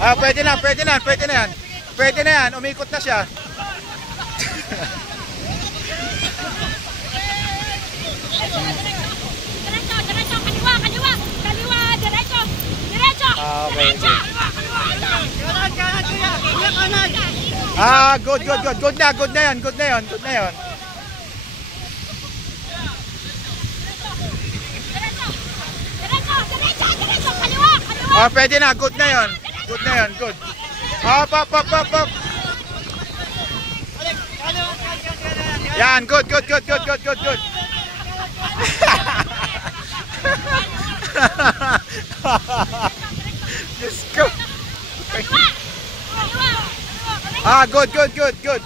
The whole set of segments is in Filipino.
Ah, pwede na, pwede na, pwede na yan. Pwede na yan, umikot na siya. Diretso, diretso, kaliwa, kaliwa, kaliwa, diretso, diretso, diretso. Kanan, kanan, kuya, kuya, kanan. Ah, good, good, good. Good na, good na yan, good na yan, good na yan. Diretso, diretso, diretso, kaliwa, kaliwa. Ah, pwede na, good na yan. Good na yan, good. Hop, hop, hop, hop, hop. Yan, good, good, good, good, good, good, good. Let's go. Ah, good, good, good, good.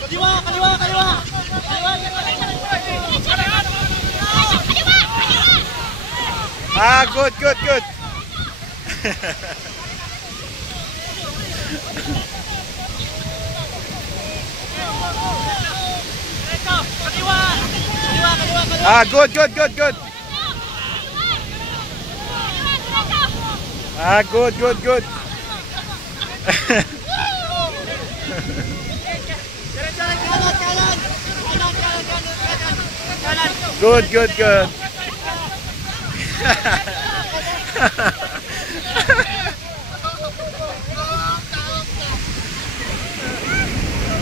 Kaliwa, kaliwa, kaliwa. Ah, good, good, good. Ah, good, good, good, good. Ah, good, good, good. Good, good, good.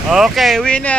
Okay, winner.